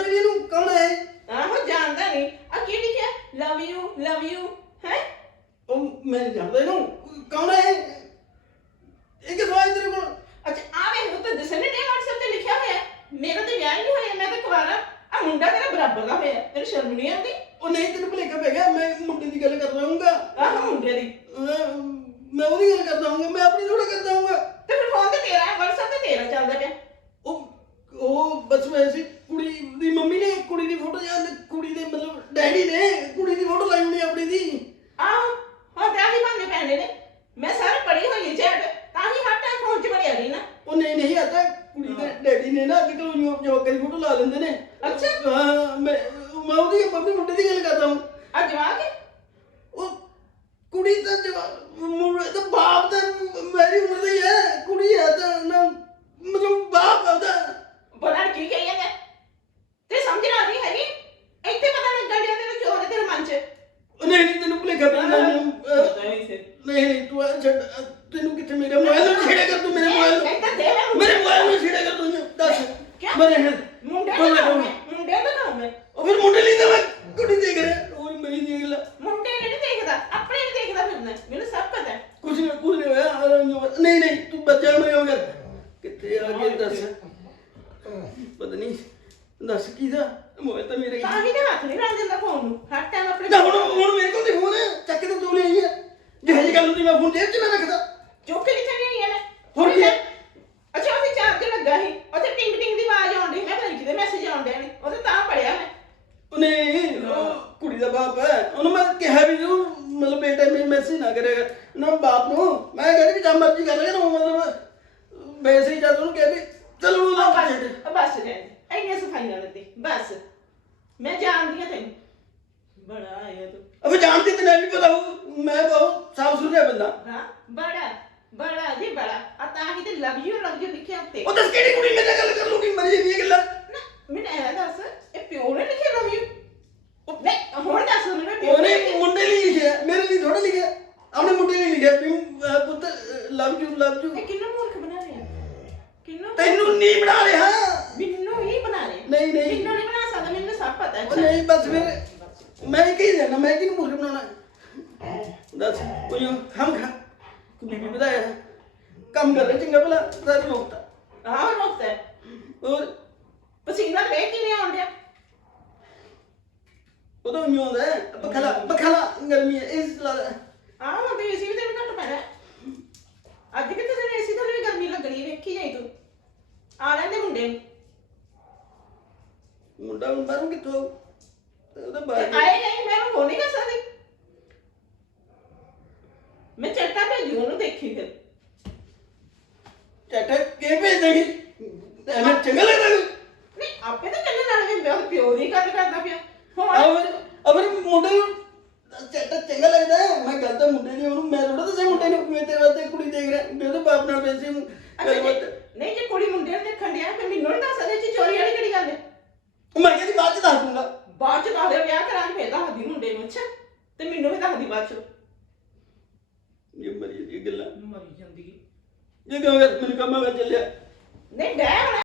ਜਾਣਦਾ ਕਿ ਇਹਨੂੰ ਕੌਣ ਹੈ ਇਹ? ਆਹੋ ਜਾਣਦਾ ਨਹੀਂ। ਆ ਕੀ ਲਿਖਿਆ? ਲਵ ਯੂ ਲਵ ਯੂ ਹੈ? ਉਹ ਮੈਂ ਨਹੀਂ ਜਾਣਦਾ ਇਹਨੂੰ ਕੌਣ ਹੈ ਇਹ? ਇਹ ਕਿ ਦਵਾਈ ਤੇਰੇ ਕੋਲ? ਅੱਛਾ ਆ ਵੇ ਉਹ ਤਾਂ ਦਿਸਣ ਨਹੀਂ ਡਿਆ WhatsApp ਤੇ ਲਿਖਿਆ ਹੋਇਆ। ਹੈ। ਮੇਰਾ ਤਾਂ ਵਿਆਹ ਹੀ ਨਹੀਂ ਹੋਇਆ ਮੈਂ ਤਾਂ ਕੁਵਾਰਾ। ਆ ਮੁੰਡਾ ਤੇਰਾ ਬਰਾਬਰ ਦਾ ਹੋਇਆ ਤੇਰੀ ਸ਼ਰਮ ਨਹੀਂ ਆਉਂਦੀ? ਉਹ ਨਹੀਂ ਤੈਨੂੰ ਭੁਲੇਖਾ ਪੈ ਗਿਆ ਮੈਂ ਮੁੰਡੇ ਦੀ ਗੱਲ ਕਰ ਰਹਾਂਗਾ ਆਹ ਮੁੰਡੇ ਦੀ। ਮੈਂ ਉਹਦੀ ਗੱਲ ਕਰਦਾ ਹਾਂ ਮੈਂ ਆਪਣੀ ਥੋੜਾ ਕਰਦਾ ਬਸ ਵੈਸੇ ਕੁੜੀ ਦੀ ਮੰਮੀ ਨੇ ਕੁੜੀ ਦੀ ਫੋਟੋ ਜਾਂ ਕੁੜੀ ਦੇ ਮਤਲਬ ਡੈਡੀ ਨੇ ਕੁੜੀ ਦੀ ਫੋਟੋ ਲਾਈ ਹੋਣੀ ਆਪਣੀ ਦੀ। ਆਹੋ ਹਾਂ ਤੇ ਆਹੀ ਬੰਦੇ ਪੈਣੇ ਨੇ। ਮੈਂ ਸਾਰਾ ਪੜੀ ਹੋਈ ਚੈਟ ਤਾਂ ਹੀ ਹਰ ਟਾਈਮ ਫੋਨ 'ਚ ਵੜਿਆ ਰਹੀ ਨਾ। ਉਹ ਨਹੀਂ ਨਹੀਂ ਆਤਾ ਕੁੜੀ ਦੇ ਡੈਡੀ ਨੇ ਨਾ ਅੱਜ ਕੱਲ੍ਹ ਜੋ ਜੋ ਦੀ ਫੋਟੋ ਲਾ ਲੈਂਦੇ ਨੇ। ਅੱਛਾ। ਹਾਂ ਮੈਂ ਮੈਂ ਉਹਦੀ ਆਪਣੀ ਮੁੰਡੇ ਦੀ ਗੱਲ ਕਰਦਾ ਹਾਂ। ਆ ਜਵਾਕ ਹੈ? ਉਹ ਕੁੜੀ ਤਾਂ ਜਵਾ- ਮੁੰਡੇ ਤਾਂ ਬਾਪ ਤਾਂ ਮੇਰੀ ਉਮਰ ਦਾ ਹੀ ਹੈ। ਕੁੜੀ ਹੈ ਤਾਂ ਨਾ ਮਤਲਬ ਬਾਪ ਉਹਦਾ ਬੋਲਣ ਕੀ ਕਹੀ ਜਾਂਦਾ ਤੇ ਸਮਝ ਨਾ ਨਹੀਂ ਹੈਗੀ ਇੱਥੇ ਪਤਾ ਲੱਗਣ ਡਿਆ ਤੈਨੂੰ ਕਿਉਂ ਤੇਰੇ ਮਨ 'ਚ ਉਹ ਨਹੀਂ ਨਹੀਂ ਤੈਨੂੰ ਭੁਲੇਖਾ ਪੈ ਜਾਂਦਾ ਪਤਾ ਨਹੀਂ ਸੀ ਨਹੀਂ ਨਹੀਂ ਤੂੰ ਆ ਛੱਡ ਅ, ਤੈਨੂੰ ਕਿੱਥੇ ਮੇਰੇ ਮੋਬਾਈਲ ਨੂੰ ਛੇੜਿਆ ਕਰ ਤੂੰ ਮੇਰੇ ਮੋਬਾਈਲ ਨੂੰ। ਇੱਧਰ ਦੇ ਲੈ ਮੇਰੇ ਮੋਬਾਈਲ ਨੂੰ ਛੇੜਿਆ ਕਰ ਤੂੰ। ਦੱਸ ਕਿਆ? ਮੇਰੇ ਹੈ। ਮੁੰਡੇ ਦਾ ਨਾਮ। ਹੈ ਮੁੰਡੇ ਦਾ ਨਾਮ ਹੈ। ਉਹ ਫਿਰ ਮੁੰਡੇ ਲਈ ਤਾਂ ਮੈਂ ਕੁੜੀ ਦੇਖ ਰਿਹਾ। ਉਹ ਮੇਰੀ ਦੇਖ ਲੈ। ਮੁੰਡੇ ਨੇ ਨਹੀਂ ਦੇਖਦਾ ਆਪਣੇ ਨਹੀਂ ਦੇਖਦਾ ਫਿਰਨਾ ਮੈਨੂੰ ਸਭ ਪਤਾ ਹੈ। ਕੁਝ ਨਹੀਂ ਕੁਝ ਨਹੀਂ ਹੋਇਆ। ਆ ਰਹਾ ਹੂੰ। ਨਹੀਂ ਨਹੀਂ ਤੂੰ ਬੱਚਾ ਮੈਂ ਹੋ ਗਿਆ ਕਿੱਥੇ ਆ ਗਿਆ ਦੱਸ? ਪਤਾ ਨਹੀਂ ਦੱਸ ਕੀ ਦਾ? ਮੋਬਾਈਲ ਤਾਂ ਮੇਰੇ ਤਾਂ ਹੀ। ਤੇ ਹੱਥ ਨਹੀਂ ਲਾ ਦਿੰਦਾ ਫੋਨ ਨੂੰ। ਹਰ ਟਾਈਮ ਆਪਣੇ ਨਾ ਹੁਣ ਹੁਣ ਮੇਰੇ ਕੋਲ ਤੇ ਫੋਨ ਹੈ ਚੱਕ ਕੇ ਤਾਂ ਤੂੰ ਲਈ ਹੈ ਜਿਹੇ ਜੀ ਗੱਲ ਹੁੰਦੀ ਮੈਂ ਫੋਨ ਜੇਬ 'ਚ ਨਾ ਰੱਖਦਾ ਚੁੱਕ ਕੇ ਕਿੱਥੇ ਨਹੀਂ ਆਇਆ ਹੁਣ ਕੀ ਹੈ? ਅੱਛਾ ਉਹਦੇ ਚਾਰਜ ਲੱਗਾ ਸੀ ਉੱਥੇ ਟਿੰਗ ਟਿੰਗ ਦੀ ਆਵਾਜ਼ ਆਉਂਦੀ ਮੈਂ ਪਤਾ ਨਹੀਂ ਕਿਤੇ ਮੈਸੇਜ ਆਉਂਦੇ ਨੇ ਉਹਦੇ ਤਾਂ ਪੜਿਆ ਮੈਂ ਉਹਨੇ ਉਹ ਕੁੜੀ ਦਾ ਬਾਪ ਹੈ। ਉਹਨੂੰ ਮੈਂ ਕਿਹਾ ਵੀ ਤੂੰ ਮਤਲਬ ਬੇਟਾ ਮੇਰੇ ਮੈਸੇਜ ਨਾ ਕਰੇਗਾ ਨਾ ਬਾਪ ਨੂੰ। ਮੈਂ ਕਹਿੰਦਾ ਵੀ ਜਾਂ ਮਰਜ਼ੀ ਕਰ ਲੇਗਾ ਨਾ ਉਹ ਮਤਲਬ ਵੈਸੇ ਹੀ ਜਦ ਉਹਨੂੰ ਕਹਿ ਵੀ ਚਲੋ ਉਹ ਉਹਦਾ ਬਸ ਬਸ ਰਹਿ ਐਨੇ ਸਫਾਈਆਂ ਦਿੱਤੀ ਬਸ। ਮੈਂ ਜਾਣਦੀ ਹਾਂ ਤੈਨੂੰ। ਬੜਾ ਆਇਆ ਤੂੰ। ਅਬੇ ਜਾਣਦੀ ਤੇ ਨਹੀਂ ਪਤਾ ਉਹ ਮੈਂ ਬਹੁਤ ਸਾਫ਼ ਸੁਥਰਾ ਬੰਦਾ। ਹਾਂ ਬੜਾ ਬੜਾ ਜੀ ਬੜਾ। ਆ ਤਾਂ ਹੀ ਤੇ ਲਵ ਯੂ ਲਵ ਯੂ ਲਿਖਿਆ ਉੱਤੇ। ਉਹ ਦੱਸ ਕਿਹੜੀ ਕੁੜੀ ਮੇਰੇ ਨਾਲ ਗੱਲ ਕਰ ਲੂਗੀ ਮਰੀ ਜਾਂਦੀ ਹੈ ਗੱਲਾਂ ਨਾ ਮੈਨੂੰ ਐਂ ਦੱਸ ਇਹ ਪਿਓ ਨੇ ਲਿਖਿਆ ਲਵ ਯੂ ਨਹੀਂ ਹੁਣ ਦੱਸ ਮੈਨੂੰ ਪਿਓ ਉਹਨੇ ਨੇ ਮੁੰਡੇ ਲਈ ਲਿਖਿਆ ਮੇਰੇ ਲਈ ਥੋੜਾ ਲਿਖਿਆ ਆਪਣੇ ਮੁੰਡੇ ਲਈ ਲਿਖਿਆ ਵੀ ਅਹ, ਪੁੱਤ ਯੂ ਲਵ ਯੂ ਇਹ ਕਿੰਨਾ ਮੂਰਖ ਬਣਾ ਰਿਹਾ? ਕਿੰਨਾ? ਤੈਨੂੰ ਨਹੀਂ ਬਣਾ ਰਿਹਾ। ਮੈਨੂੰ ਹੀ ਬਣਾ ਰਿਹਾ। ਨਹੀਂ ਨਹੀਂ। ਮੈਨੂੰ ਨਹੀਂ ਬਣਾ ਸਕਦਾ ਮੈਨੂੰ ਸਭ ਪਤਾ ਹੈ। ਉਹ ਨਹੀਂ ਬਸ ਫਿਰ ਮੈਂ ਕਹੀ ਜਾਣਾ ਮੈਂ ਕਿਹਨੂੰ ਮੂਰਖ ਬਣਾਉਣਾ? ਦੱਸ ਕੋਈ ਹਮ ਖਾ। ਕੁੜੀ ਵੀ ਬਤਾਇਆ ਕੰਮ ਕਰ ਰਿਹਾ ਚੰਗਾ ਭਲਾ ਸਾਰੇ ਲੋਕ ਤਾਂ ਆਹ ਰੋਕਦਾ ਹੈ। ਹੋਰ? ਪਸੀਨਾ ਵੇਖ ਕਿਵੇਂ ਆਉਣ ਡਿਆ। ਉਦੋਂ ਨਹੀਂ ਆਉਂਦਾ ਬਖਲਾ ਬਖਲਾ ਗਰਮੀ ਹੈ। ਇਸ ਲਾ ਆਹ ਹੁਣ ਤੇ ਏਸੀ ਵੀ ਤੈਨੂੰ ਘੱਟ ਪੈਣਾ ਹੈ। ਅੱਜ ਕਿਤੇ ਤੈਨੂੰ ਏਸੀ ਤੋਂ ਵੀ ਗਰਮੀ ਲੱਗਣੀ ਵੇਖੀ ਜਾਈ ਤੂੰ ਆ ਲੈਂਦੇ ਮੁੰਡੇ ਨੂੰ ਮੁੰਡਾ ਹੁਣ ਬਾਹਰੋਂ ਕਿੱਥੋਂ? ਤੇ ਉਹਦਾ ਤੇ ਬਾਹਰ ਆਏ ਨਹੀਂ ਮੈਂ ਉਹਨੂੰ ਨਹੀਂ ਕਰ ਸਕਦੀ। ਮੈਂ ਚੱਟਾ ਭੇਜੂ ਉਹਨੂੰ ਦੇਖੀ ਫਿਰ। ਚੱਟਾ ਕੇ ਭੇਜ ਦੇਗੀ ਐਵੇਂ ਚੰਗਾ ਲੱਗਦਾ ਕੋਈ ਨਹੀਂ ਆਪੇ ਤਾਂ ਚੱਲਣ ਨਾਲ ਵੀ ਪਿਓ ਪਿਓ ਦੀ ਗੱਲ ਕਰਦਾ ਪਿਆ। ਹੁਣ ਅਬਰ ਅਬਰ ਮੁੰਡੇ ਨੂੰ ਚੱਟਾ ਚੰਗਾ ਲੱਗਦਾ ਹੈ। ਮੈਂ ਗੱਲ ਤਾਂ ਮੁੰਡੇ ਦੀ ਉਹਨੂੰ ਮੈਂ ਥੋੜਾ ਦੱਸਿਆ ਮੁੰਡੇ ਨੂੰ ਮੈਂ ਤੇਰੇ ਵਾਸਤੇ ਕੁੜੀ ਦੇਖ ਰਿਹਾ। ਵੀ ਉਹਦੇ ਬਾਪ ਨਾਲ ਪੈਸੇ ਅੱਛਾ ਗੱਲਬਾਤ ਜੇ- ਨਹੀਂ ਜੇ ਕੁੜੀ ਮੁੰਡੇ ਨੂੰ ਦੇਖਣ ਡਿਆ ਫਿਰ ਮੈਨੂੰ ਨਹੀਂ ਦੱਸ ਸਕਦੇ ਜੀ ਚੋਰੀ ਵਾਲੀ ਕਿਹੜੀ ਗੱਲ ਹੈ ਮੈਂ ਕਹਿੰਦੀ ਬਾਅਦ ਚ ਦੱਸ ਦੂੰਗਾ ਬਾਅਦ ਚ ਦੱਸ ਦੇ ਵਿਆਹ ਕਰਾਂਗੇ ਫੇਰ ਦੱਸਦੀ ਮੁੰਡੇ ਨੂੰ ਅੱਛਾ ਤੇ ਚ? ਇਹ ਮਰੀ ਦੀ ਗੱਲਾਂ। ਮਰੀ ਜਾਂਦੀ। ਇਹ ਕਿਉਂ ਕਰ ਮੈਨੂੰ ਕੰਮ ਮੈਂ ਚੱਲਿਆ। ਨਹੀਂ ਡੈ ਹੁਣ